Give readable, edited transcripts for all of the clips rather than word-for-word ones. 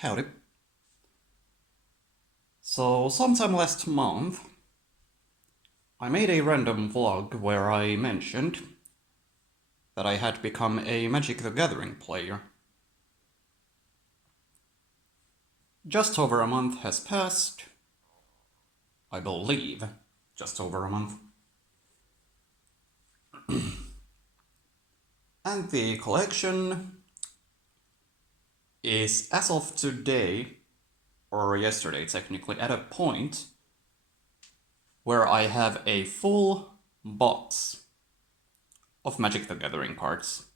Howdy. So, sometime last month, I made a random vlog where I mentioned that I had become a Magic the Gathering player. Just over a month has passed. I believe just over a month. And the collection is, as of today, or yesterday technically, at a point where I have a full box of Magic the Gathering cards.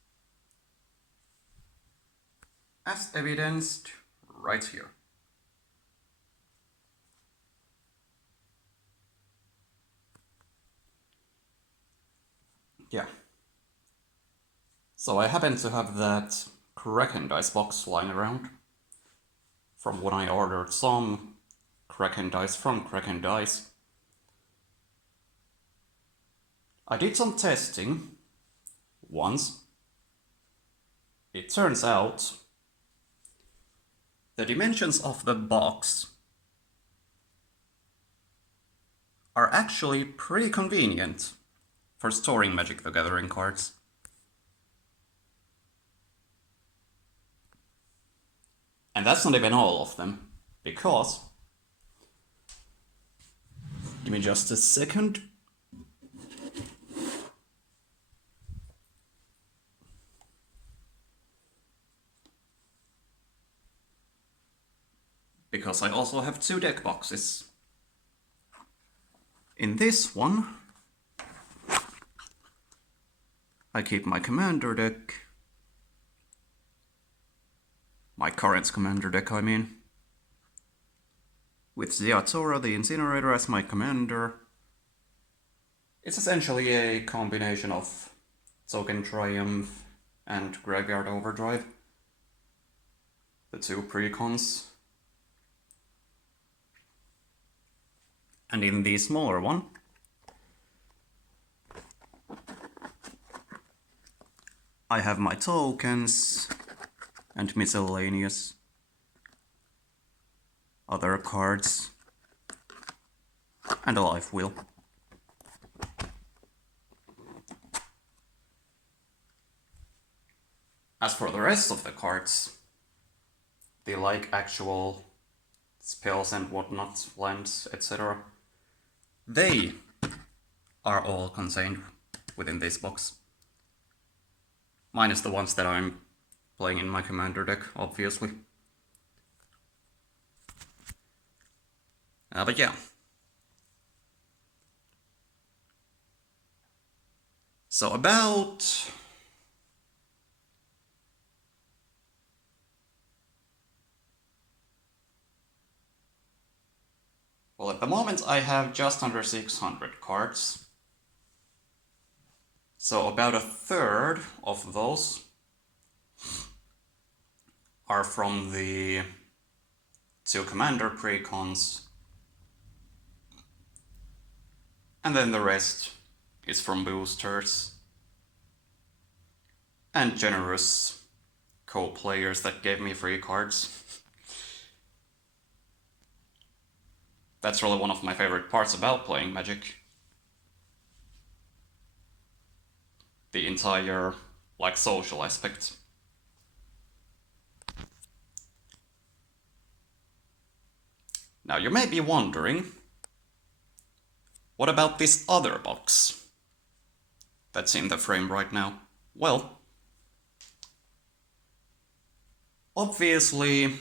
As evidenced right here. Yeah. So I happen to have that Kraken dice box lying around from when I ordered some Kraken dice from Kraken Dice. I did some testing once. It turns out the dimensions of the box are actually pretty convenient for storing Magic the Gathering cards. And that's not even all of them, because... Give me just a second. Because I also have two deck boxes. In this one, I keep my commander deck. My current commander deck, I mean. With Ziatora the Incinerator as my commander. It's essentially a combination of Token Triumph and Graveyard Overdrive. The two precons. And in the smaller one, I have my tokens and miscellaneous other cards and a life wheel. As for the rest of the cards, the actual spells and whatnot, lands, etc., they are all contained within this box. Minus the ones that I'm playing in my commander deck, obviously. But yeah. So about... Well, at the moment I have just under 600 cards. So about a third of those are from the two commander precons, and then the rest is from boosters and generous co-players that gave me free cards. That's really one of my favorite parts about playing Magic. The entire, social aspect. Now you may be wondering, what about this other box that's in the frame right now? Well, obviously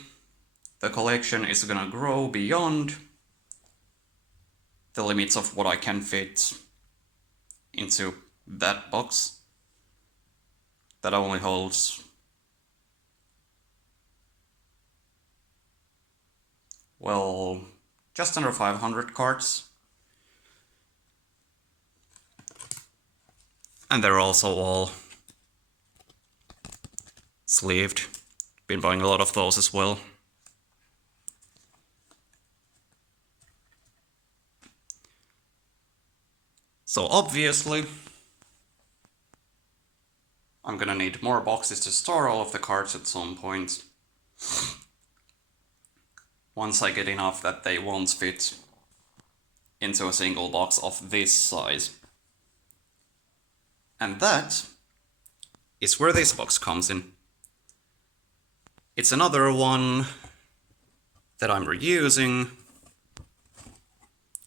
the collection is gonna grow beyond the limits of what I can fit into that box. That only holds just under 500 cards. And they're also all sleeved. Been buying a lot of those as well. So obviously, I'm gonna need more boxes to store all of the cards at some point. once I get enough that they won't fit into a single box of this size. And that is where this box comes in. It's another one that I'm reusing.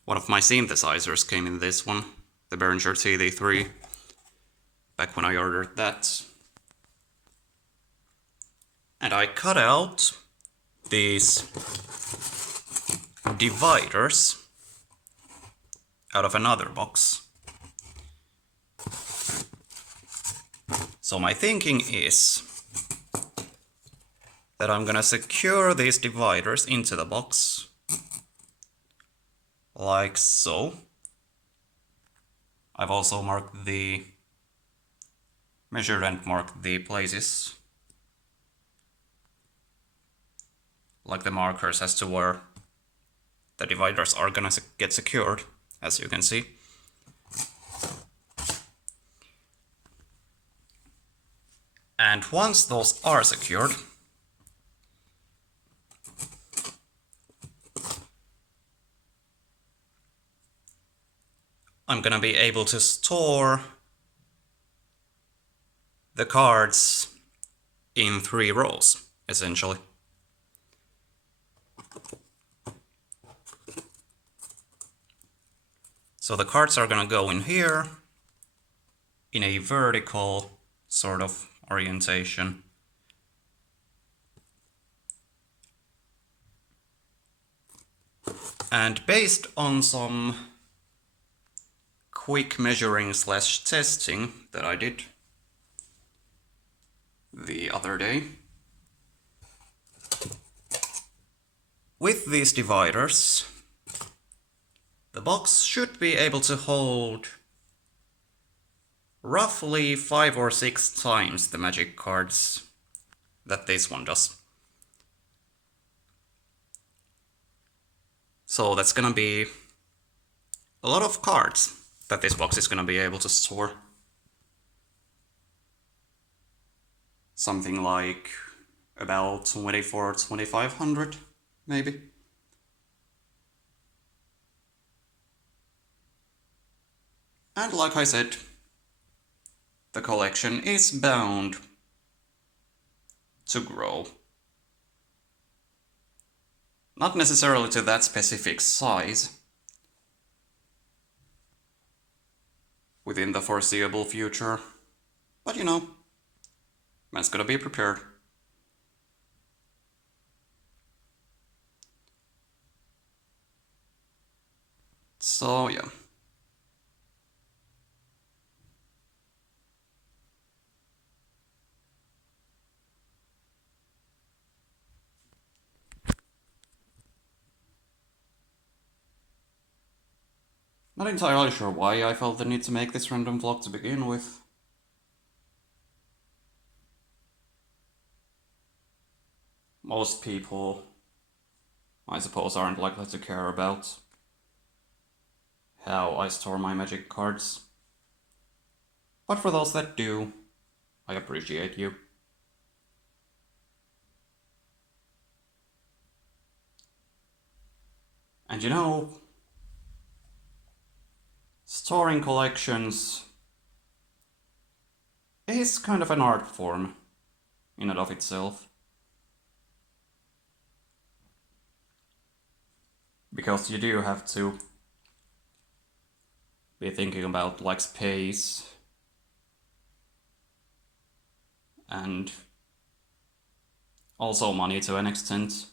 One of my synthesizers came in this one, the Behringer TD3, back when I ordered that. And I cut out these dividers out of another box. So my thinking is that I'm gonna secure these dividers into the box like so. I've also measured and marked the places, like the markers as to where the dividers are gonna get secured, as you can see. And once those are secured, I'm gonna be able to store the cards in 3 rows, essentially. So the cards are gonna go in here in a vertical sort of orientation. And based on some quick measuring / testing that I did the other day, with these dividers, the box should be able to hold roughly 5 or 6 times the magic cards that this one does. So that's gonna be a lot of cards that this box is gonna be able to store. Something like about 2400-2500 maybe. And like I said, the collection is bound to grow. Not necessarily to that specific size within the foreseeable future, but you know, man's gotta be prepared. So yeah. Not entirely sure why I felt the need to make this random vlog to begin with. Most people, I suppose, aren't likely to care about how I store my magic cards. But for those that do, I appreciate you. And you know, storing collections is kind of an art form in and of itself. Because you do have to be thinking about like space and also money to an extent.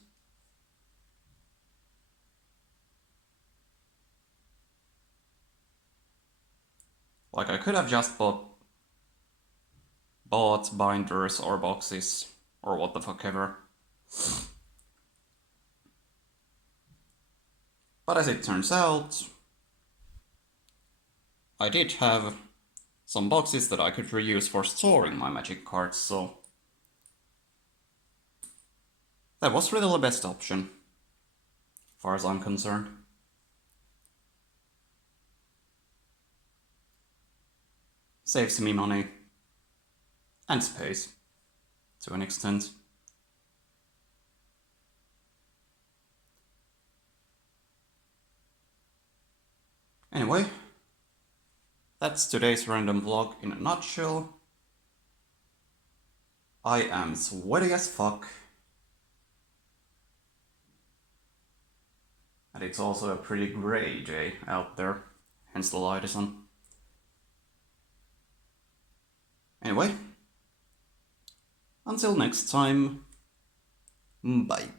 Like I could have just bought binders or boxes or what the fuck ever. But as it turns out, I did have some boxes that I could reuse for storing my magic cards, so that was really the best option, as far as I'm concerned. Saves me money and space to an extent. Anyway, that's today's random vlog in a nutshell. I am sweaty as fuck. And it's also a pretty grey day out there, hence the light is on. Anyway, until next time, bye.